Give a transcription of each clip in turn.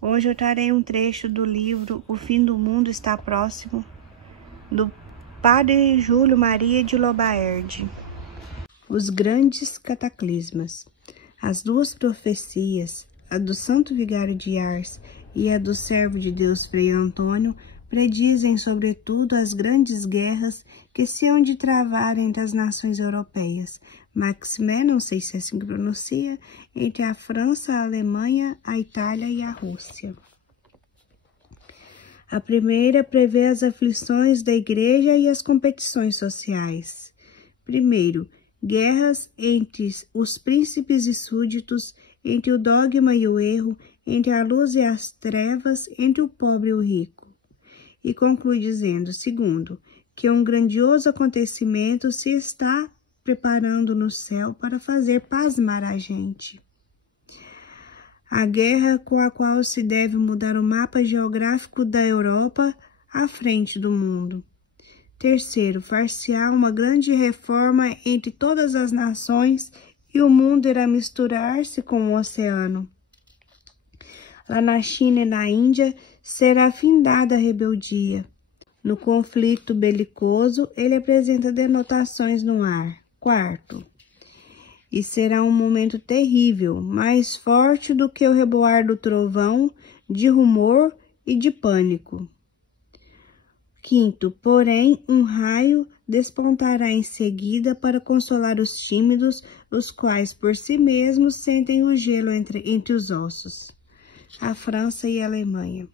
Hoje eu trarei um trecho do livro O Fim do Mundo Está Próximo, do Padre Júlio Maria de Lobaerd. Os grandes cataclismas. As duas profecias, a do Santo Vigário de Ars e a do servo de Deus Frei Antônio, predizem sobretudo as grandes guerras que se hão de travar entre as nações europeias. Maximin, não sei se é assim que pronuncia, entre a França, a Alemanha, a Itália e a Rússia. A primeira prevê as aflições da Igreja e as competições sociais. Primeiro, guerras entre os príncipes e súditos, entre o dogma e o erro, entre a luz e as trevas, entre o pobre e o rico. E conclui dizendo, segundo, que um grandioso acontecimento se está preparando no céu para fazer pasmar a gente. A guerra com a qual se deve mudar o mapa geográfico da Europa à frente do mundo. Terceiro, far-se-á uma grande reforma entre todas as nações e o mundo irá misturar-se com o oceano. Lá na China e na Índia será findada a rebeldia. No conflito belicoso, ele apresenta denotações no ar. Quarto, e será um momento terrível, mais forte do que o reboar do trovão, de rumor e de pânico. Quinto, porém, um raio despontará em seguida para consolar os tímidos, os quais por si mesmos sentem o gelo entre os ossos. A França e a Alemanha.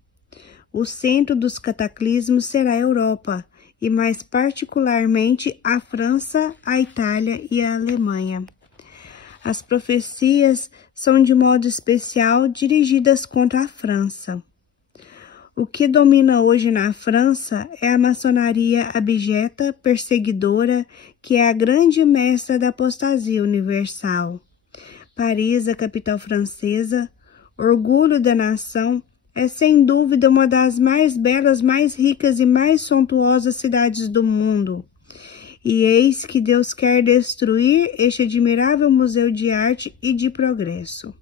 O centro dos cataclismos será a Europa, e mais particularmente a França, a Itália e a Alemanha. As profecias são de modo especial dirigidas contra a França. O que domina hoje na França é a maçonaria abjeta, perseguidora, que é a grande mestra da apostasia universal. Paris, a capital francesa, orgulho da nação, é sem dúvida uma das mais belas, mais ricas e mais suntuosas cidades do mundo. E eis que Deus quer destruir este admirável museu de arte e de progresso.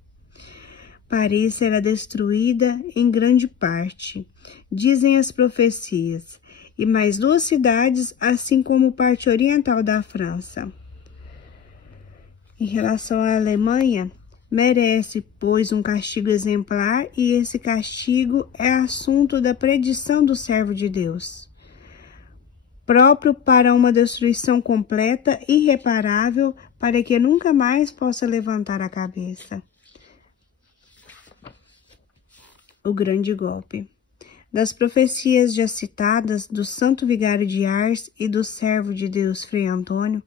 Paris será destruída em grande parte, dizem as profecias, e mais duas cidades, assim como parte oriental da França. Em relação à Alemanha, merece, pois, um castigo exemplar, e esse castigo é assunto da predição do servo de Deus, próprio para uma destruição completa, irreparável, para que nunca mais possa levantar a cabeça. O grande golpe. Das profecias já citadas, do Santo Vigário de Ars e do servo de Deus Frei Antônio,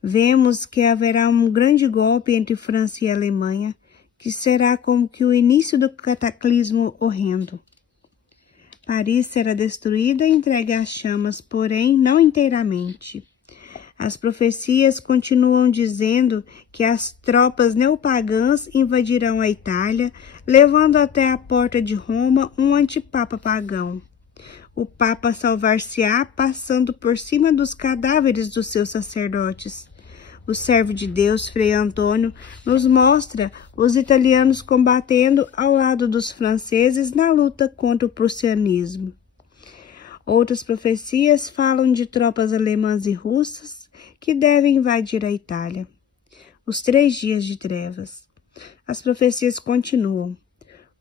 vemos que haverá um grande golpe entre França e Alemanha, que será como que o início do cataclismo horrendo. Paris será destruída e entregue às chamas, porém não inteiramente. As profecias continuam dizendo que as tropas neopagãs invadirão a Itália, levando até a porta de Roma um antipapa pagão. O Papa salvar-se-á passando por cima dos cadáveres dos seus sacerdotes. O servo de Deus, Frei Antônio, nos mostra os italianos combatendo ao lado dos franceses na luta contra o prussianismo. Outras profecias falam de tropas alemãs e russas que devem invadir a Itália. Os 3 dias de trevas. As profecias continuam.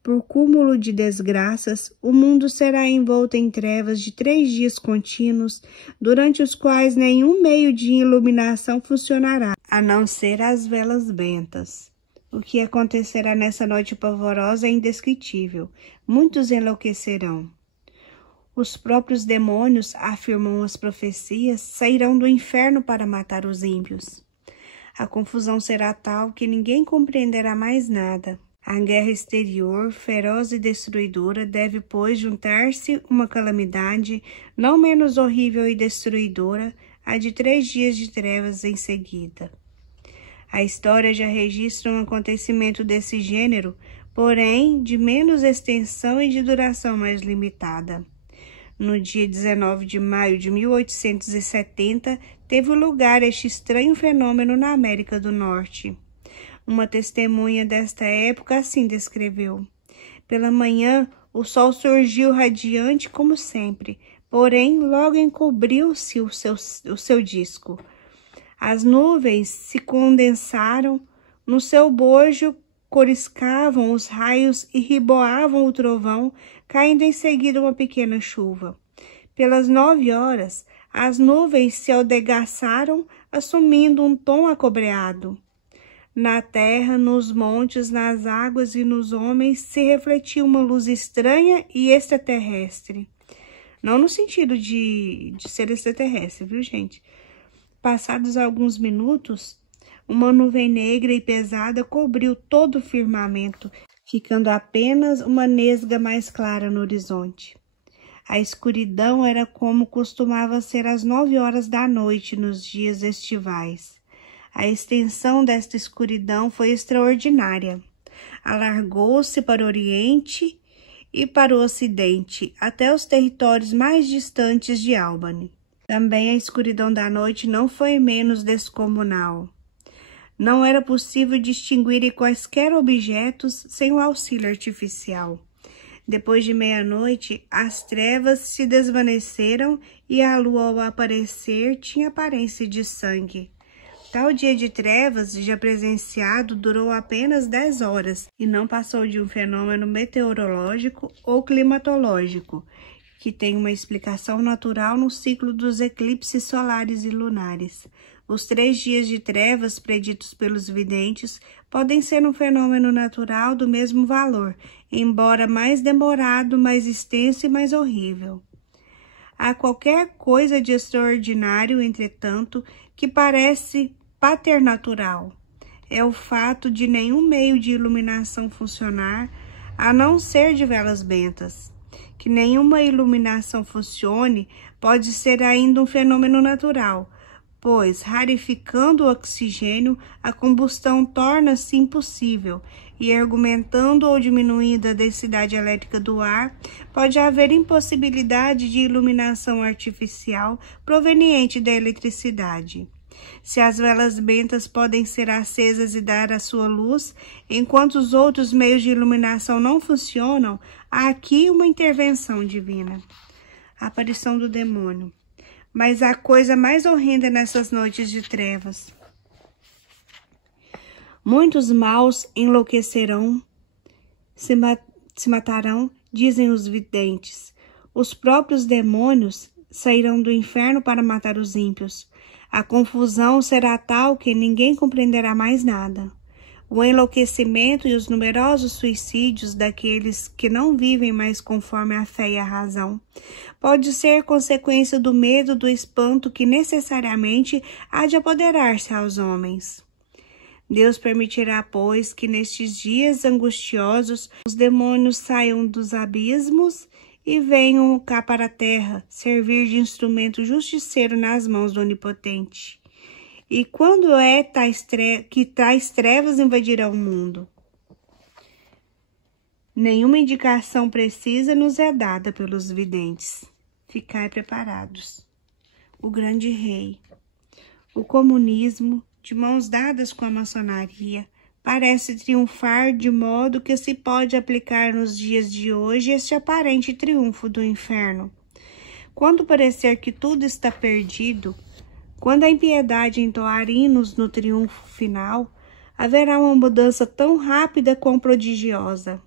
Por cúmulo de desgraças, o mundo será envolto em trevas de 3 dias contínuos, durante os quais nenhum meio de iluminação funcionará, a não ser as velas bentas. O que acontecerá nessa noite pavorosa é indescritível. Muitos enlouquecerão. Os próprios demônios, afirmam as profecias, sairão do inferno para matar os ímpios. A confusão será tal que ninguém compreenderá mais nada. A guerra exterior, feroz e destruidora, deve, pois, juntar-se uma calamidade não menos horrível e destruidora, a de 3 dias de trevas em seguida. A história já registra um acontecimento desse gênero, porém de menos extensão e de duração mais limitada. No dia 19 de maio de 1870, teve lugar este estranho fenômeno na América do Norte. Uma testemunha desta época assim descreveu: Pela manhã, o sol surgiu radiante como sempre, porém logo encobriu-se o seu disco. As nuvens se condensaram, no seu bojo coriscavam os raios e riboavam o trovão, caindo em seguida uma pequena chuva. Pelas 9 horas, as nuvens se aldegaçaram, assumindo um tom acobreado. Na terra, nos montes, nas águas e nos homens se refletia uma luz estranha e extraterrestre. Não no sentido de ser extraterrestre, viu, gente? Passados alguns minutos, uma nuvem negra e pesada cobriu todo o firmamento, ficando apenas uma nesga mais clara no horizonte. A escuridão era como costumava ser às 9 horas da noite nos dias estivais. A extensão desta escuridão foi extraordinária. Alargou-se para o oriente e para o ocidente, até os territórios mais distantes de Albany. Também a escuridão da noite não foi menos descomunal. Não era possível distinguir quaisquer objetos sem o auxílio artificial. Depois de meia-noite, as trevas se desvaneceram e a lua, ao aparecer, tinha aparência de sangue. Tal dia de trevas, já presenciado, durou apenas 10 horas e não passou de um fenômeno meteorológico ou climatológico, que tem uma explicação natural no ciclo dos eclipses solares e lunares. Os 3 dias de trevas preditos pelos videntes podem ser um fenômeno natural do mesmo valor, embora mais demorado, mais extenso e mais horrível. Há qualquer coisa de extraordinário, entretanto, que parece paternatural. É o fato de nenhum meio de iluminação funcionar, a não ser de velas bentas. Que nenhuma iluminação funcione pode ser ainda um fenômeno natural, pois, rarificando o oxigênio, a combustão torna-se impossível, e argumentando ou diminuindo a densidade elétrica do ar, pode haver impossibilidade de iluminação artificial proveniente da eletricidade. Se as velas bentas podem ser acesas e dar a sua luz, enquanto os outros meios de iluminação não funcionam, há aqui uma intervenção divina. A aparição do demônio. Mas a coisa mais horrenda nessas noites de trevas. Muitos maus enlouquecerão, se matarão, dizem os videntes. Os próprios demônios sairão do inferno para matar os ímpios. A confusão será tal que ninguém compreenderá mais nada. O enlouquecimento e os numerosos suicídios daqueles que não vivem mais conforme a fé e a razão pode ser consequência do medo, do espanto que necessariamente há de apoderar-se aos homens. Deus permitirá, pois, que nestes dias angustiosos os demônios saiam dos abismos e venham cá para a terra, servir de instrumento justiceiro nas mãos do Onipotente. E quando que tais trevas invadirão o mundo? Nenhuma indicação precisa nos é dada pelos videntes. Ficai preparados. O grande rei. O comunismo, de mãos dadas com a maçonaria, parece triunfar de modo que se pode aplicar nos dias de hoje este aparente triunfo do inferno. Quando parecer que tudo está perdido, quando a impiedade entoar hinos no triunfo final, haverá uma mudança tão rápida quão prodigiosa.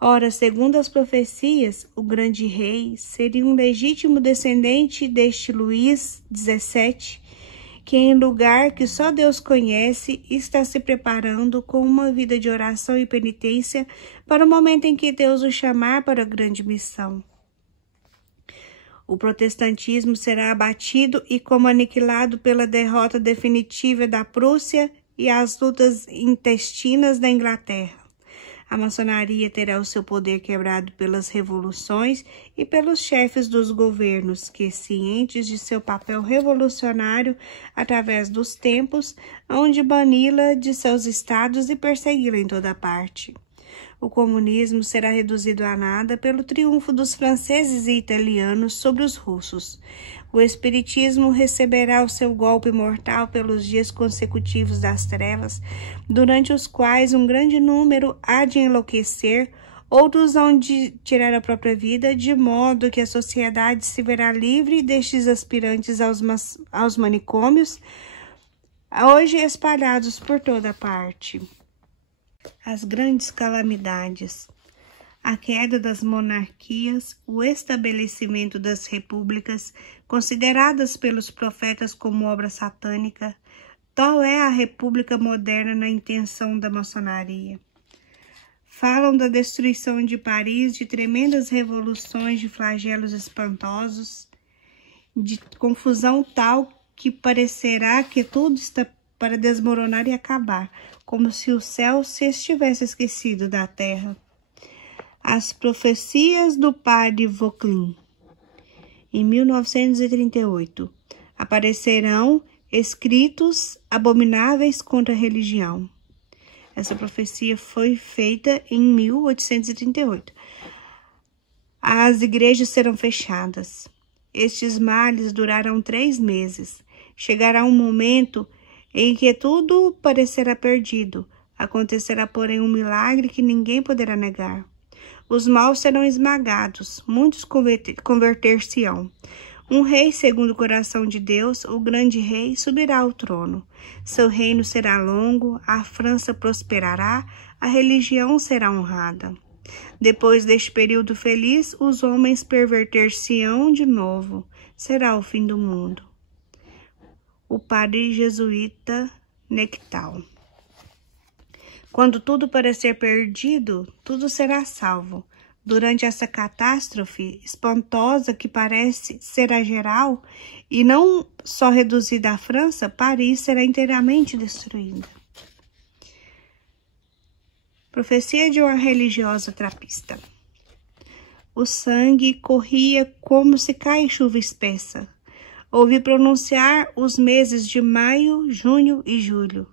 Ora, segundo as profecias, o grande rei seria um legítimo descendente deste Luís XVII, que em lugar que só Deus conhece, está se preparando com uma vida de oração e penitência para o momento em que Deus o chamar para a grande missão. O protestantismo será abatido e como aniquilado pela derrota definitiva da Prússia e as lutas intestinas da Inglaterra. A maçonaria terá o seu poder quebrado pelas revoluções e pelos chefes dos governos que, cientes de seu papel revolucionário através dos tempos, hão de bani-la de seus estados e persegui-la em toda parte. O comunismo será reduzido a nada pelo triunfo dos franceses e italianos sobre os russos. O espiritismo receberá o seu golpe mortal pelos dias consecutivos das trevas, durante os quais um grande número há de enlouquecer Outros hão de tirar a própria vida, de modo que a sociedade se verá livre destes aspirantes aos manicômios, hoje espalhados por toda parte. As grandes calamidades, a queda das monarquias, o estabelecimento das repúblicas, consideradas pelos profetas como obra satânica, tal é a república moderna na intenção da maçonaria. Falam da destruição de Paris, de tremendas revoluções, de flagelos espantosos, de confusão tal que parecerá que tudo está para desmoronar e acabar, como se o céu se estivesse esquecido da terra. As profecias do padre Vauquelin, em 1938, aparecerão escritos abomináveis contra a religião. Essa profecia foi feita em 1838. As igrejas serão fechadas. Estes males durarão 3 meses. Chegará um momento em que tudo parecerá perdido. Acontecerá, porém, um milagre que ninguém poderá negar. Os maus serão esmagados, muitos converter-se-ão. Um rei segundo o coração de Deus, o grande rei, subirá ao trono. Seu reino será longo, a França prosperará, a religião será honrada. Depois deste período feliz, os homens perverter-se-ão de novo. Será o fim do mundo. O padre jesuíta Nectal. Quando tudo parecer perdido, tudo será salvo. Durante essa catástrofe espantosa que parece ser a geral e não só reduzida à França, Paris será inteiramente destruída. Profecia de uma religiosa trapista. O sangue corria como se cai chuva espessa. Ouvi pronunciar os meses de maio, junho e julho.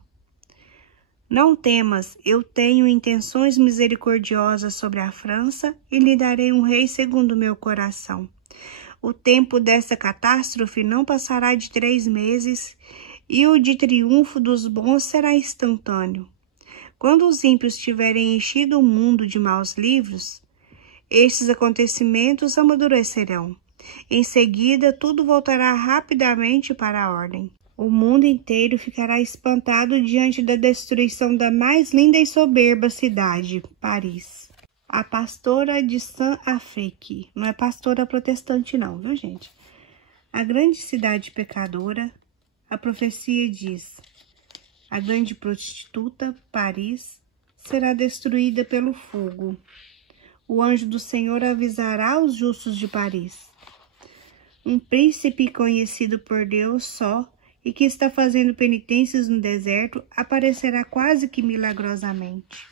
Não temas, eu tenho intenções misericordiosas sobre a França e lhe darei um rei segundo o meu coração. O tempo dessa catástrofe não passará de 3 meses e o de triunfo dos bons será instantâneo. Quando os ímpios tiverem enchido o mundo de maus livros, estes acontecimentos amadurecerão. Em seguida, tudo voltará rapidamente para a ordem. O mundo inteiro ficará espantado diante da destruição da mais linda e soberba cidade, Paris. A pastora de Saint-Affrique. Não é pastora protestante não, viu, gente? A grande cidade pecadora, a profecia diz: a grande prostituta, Paris, será destruída pelo fogo. O anjo do Senhor avisará os justos de Paris. Um príncipe conhecido por Deus só, e que está fazendo penitências no deserto, aparecerá quase que milagrosamente.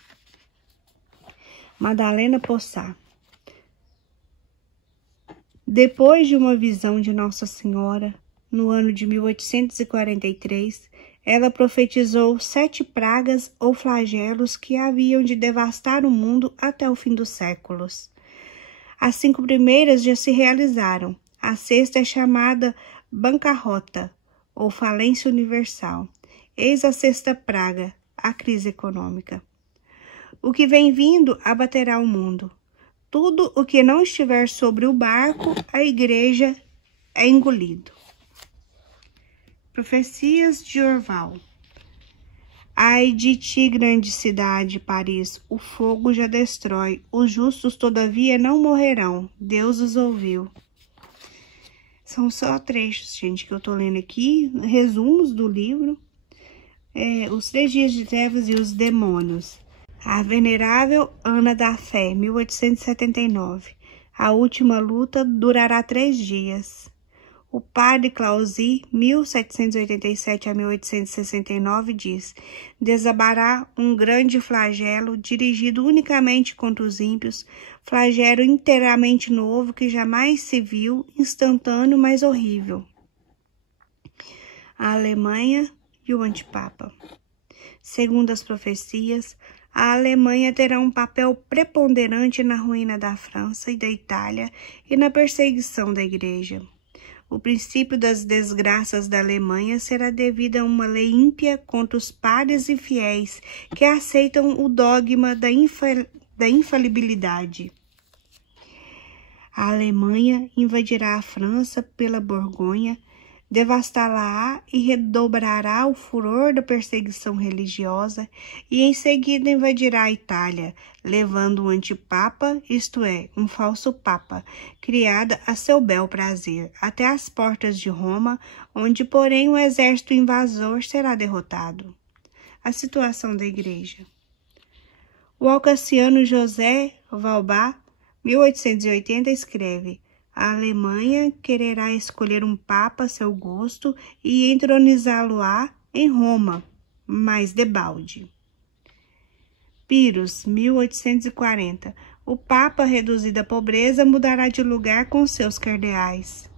Madalena Possá. Depois de uma visão de Nossa Senhora, no ano de 1843, ela profetizou 7 pragas ou flagelos que haviam de devastar o mundo até o fim dos séculos. As 5 primeiras já se realizaram. A 6ª é chamada bancarrota, ou falência universal. Eis a 6ª praga, a crise econômica. O que vem vindo abaterá o mundo. Tudo o que não estiver sobre o barco, a igreja é engolido. Profecias de Orval. Ai de ti, grande cidade, Paris, o fogo já destrói, os justos todavia não morrerão, Deus os ouviu. São só trechos, gente, que eu tô lendo aqui, resumos do livro. Os 3 dias de trevas e os demônios. A Venerável Ana da Fé, 1879. A última luta durará 3 dias. O padre Clausy, 1787 a 1869, diz: desabará um grande flagelo dirigido unicamente contra os ímpios, flagelo inteiramente novo que jamais se viu, instantâneo, mas horrível. A Alemanha e o antipapa. Segundo as profecias, a Alemanha terá um papel preponderante na ruína da França e da Itália e na perseguição da Igreja. O princípio das desgraças da Alemanha será devido a uma lei ímpia contra os padres e fiéis que aceitam o dogma da da infalibilidade. A Alemanha invadirá a França pela Borgonha, devastá-la-á e redobrará o furor da perseguição religiosa, e em seguida invadirá a Itália, levando um antipapa, isto é, um falso papa, criado a seu bel prazer, até as portas de Roma, onde, porém, o exército invasor será derrotado. A situação da Igreja. O alcaciano José Valbach, 1880, escreve: a Alemanha quererá escolher um papa a seu gosto e entronizá-lo-á em Roma, mas debalde. Pyrrhus, 1840. O papa, reduzido à pobreza, mudará de lugar com seus cardeais.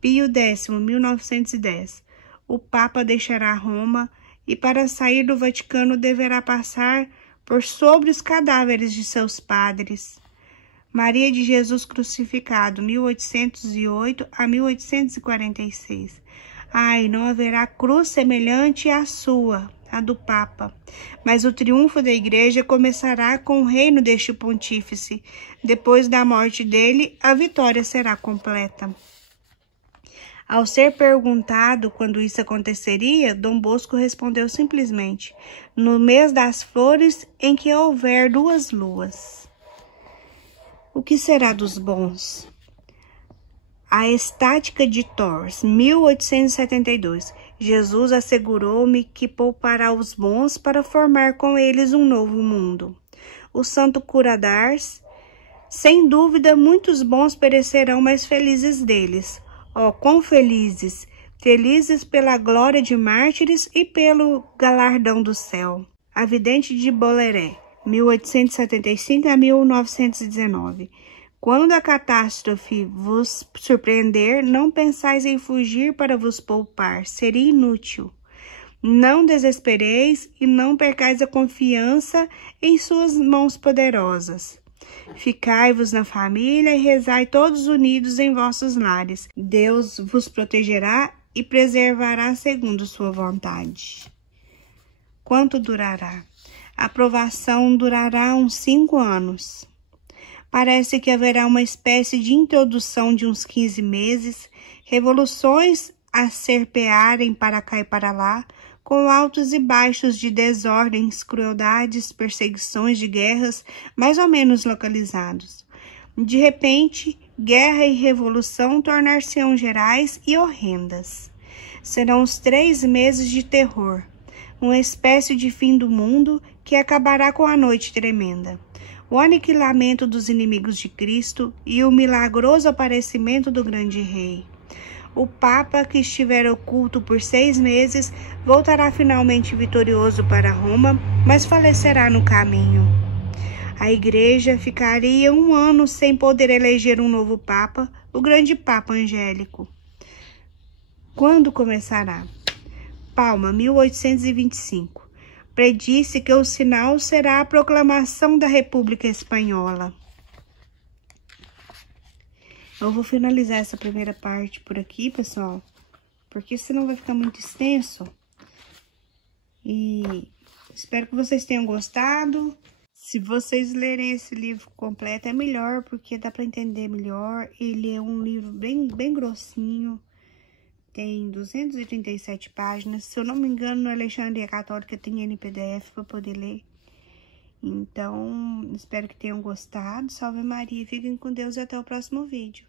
Pio X, 1910. O papa deixará Roma e, para sair do Vaticano, deverá passar por sobre os cadáveres de seus padres. Maria de Jesus crucificado, 1808 a 1846. Ai, não haverá cruz semelhante à sua, a do Papa. Mas o triunfo da Igreja começará com o reino deste pontífice. Depois da morte dele, a vitória será completa. Ao ser perguntado quando isso aconteceria, Dom Bosco respondeu simplesmente: no mês das flores, em que houver 2 luas. O que será dos bons? A estática de Tours, 1872. Jesus assegurou-me que poupará os bons para formar com eles um novo mundo. O santo cura d'Ars: sem dúvida, muitos bons perecerão, mas felizes deles. Oh, quão felizes! Felizes pela glória de mártires e pelo galardão do céu. A vidente de Bolloré, 1875 a 1919. Quando a catástrofe vos surpreender, não pensais em fugir para vos poupar, seria inútil. Não desespereis e não percais a confiança em suas mãos poderosas. Ficai-vos na família e rezai todos unidos em vossos lares. Deus vos protegerá e preservará segundo sua vontade. Quanto durará? A provação durará uns 5 anos. Parece que haverá uma espécie de introdução de uns 15 meses, revoluções a serpearem para cá e para lá, com altos e baixos de desordens, crueldades, perseguições de guerras mais ou menos localizados. De repente, guerra e revolução tornar-se-ão gerais e horrendas. Serão os 3 meses de terror, uma espécie de fim do mundo que acabará com a noite tremenda, o aniquilamento dos inimigos de Cristo e o milagroso aparecimento do grande rei. O Papa, que estiver oculto por 6 meses, voltará finalmente vitorioso para Roma, mas falecerá no caminho. A Igreja ficaria 1 ano sem poder eleger um novo Papa, o grande Papa Angélico. Quando começará? Palma, 1825. Predisse que o sinal será a proclamação da República Espanhola. Eu vou finalizar essa primeira parte por aqui, pessoal, porque senão vai ficar muito extenso. E espero que vocês tenham gostado. Se vocês lerem esse livro completo é melhor, porque dá para entender melhor. Ele é um livro bem grossinho. Tem 237 páginas. Se eu não me engano, no Alexandria Católica tem NPDF para poder ler. Então, espero que tenham gostado. Salve Maria, fiquem com Deus e até o próximo vídeo.